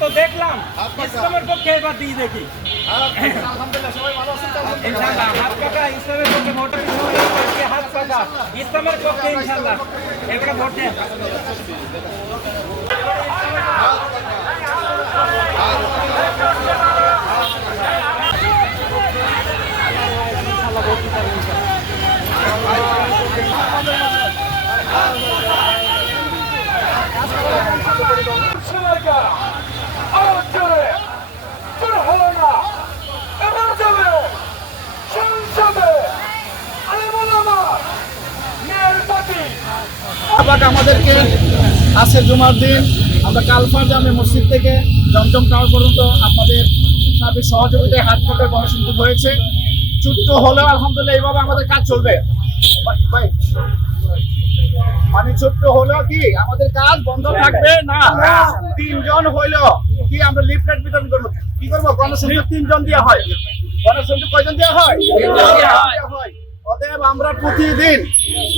তো দেখলাম ইসলামের পক্ষে এবার দিয়ে দেখি। হাত কাটা ইসলামের পক্ষে ভোটের সময় হাত কাটা ইসলামের পক্ষে ইনশাআল্লাহ এবারে ভোট দেন। আবাক আমাদেরকে আছে জুমার দিন। আমরা কালফার জামে মসজিদ থেকে জমজম টাওয়ার পর্যন্ত আপনাদের সার্বিক সহযোগিতায় হাত ফোটার গণসংযোগ হয়েছে। ছোট্ট হলেও আলহামদুলিল্লাহ এইভাবে আমাদের কাজ চলবে। মানে ছোট্ট হলেও কি আমাদের কাজ বন্ধ থাকবে? না তিনজন হইল। কি আমরা লিফলেট বিতরণ করব? কি করব? গণসংযোগ তিনজন দেওয়া হয়। গণসংযোগ কয়জন দেওয়া হয়। অতএব আমরা প্রতিদিন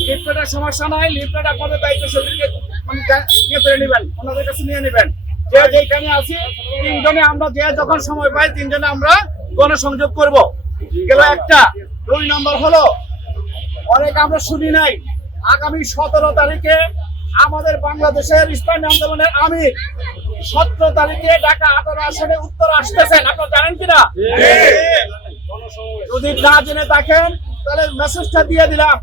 লিফলেটের সমস্যা নাই লিফলেট আপনাদের দায়িত্ব সেদিকে মানে ইয়ে করে নেবেন ওনাদের কাছে নিয়ে নেবেন। যে যেখানে আছি তিনজনে আমরা যে যখন সময় পাই তিনজনে আমরা গণসংযোগ করব। গেল একটা দুই নম্বর হলো অনেক আমরা শুনি নাই আগামী সতেরো তারিখে আমাদের বাংলাদেশের ইসলামী আন্দোলনের আমির সতেরো তারিখে ঢাকা আঠারো আসনে উত্তর আসতেছেন। আপনারা জানেন কিনা? যদি না জেনে থাকেন তাহলে মেসেজটা দিয়ে দিলাম।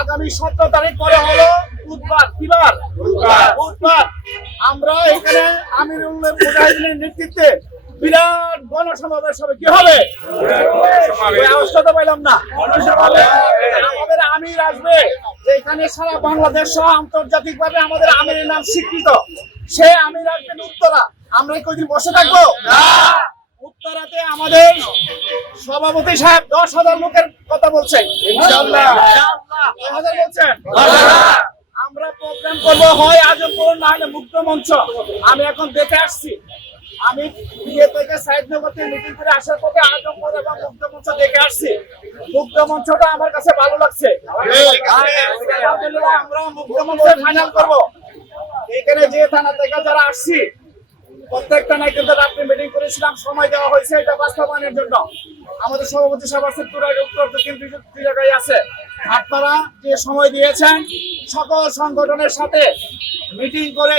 আগামী সতেরো তারিখ পরে হলো বুধবার। কিবার বুধবার। আমরা এখানে আমিরুল মুজাহিদিনের নেতৃত্বে বিরাট গণসমাবেশ হবে। কি হবে? পাইলাম না। আমাদের আমির আসবে। যেখানে সারা বাংলাদেশ সহ আন্তর্জাতিক ভাবে আমাদের আমিরের নাম স্বীকৃত। সে আমির আসবেন উত্তরা। আমরা কদিন বসে থাকব? উত্তরাতে আমাদের সভাপতি সাহেব দশ হাজার লোকের কথা বলছেন। আমরা প্রোগ্রাম করব হয় আজমপুর না হলে মুক্ত মঞ্চ। আমি এখন দেখে আসছি। আমি বিয়ে থেকে সাইদনগর থেকে মিটিং করে আসার পথে আজমপুর এবং মুক্ত মঞ্চ দেখে আসছি। মুক্ত মঞ্চটা আমার কাছে ভালো লাগছে। আমরা মুক্ত মঞ্চে ফাইনাল করব। এখানে যে থানা থেকে যারা আসছি প্রত্যেকটা নাই কিন্তু রাত্রে মিটিং করেছিলাম সময় দেওয়া হয়েছে এটা বাস্তবায়নের জন্য। আমাদের সভাপতি সভা সেক্টরের উত্তর দুই- জায়গায় আছে। আপনারা যে সময় দিয়েছেন, সকল সংগঠনের সাথে মিটিং করে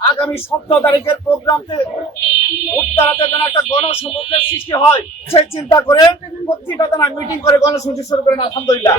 আগামী সতেরো তারিখের প্রোগ্রামতে উত্তরাতে যেন একটা গণসমুদ্রের সৃষ্টি হয়, সেই চিন্তা করে প্রতিটা তারা মিটিং করে গণসংযোগ শুরু করেন আলহামদুলিল্লাহ।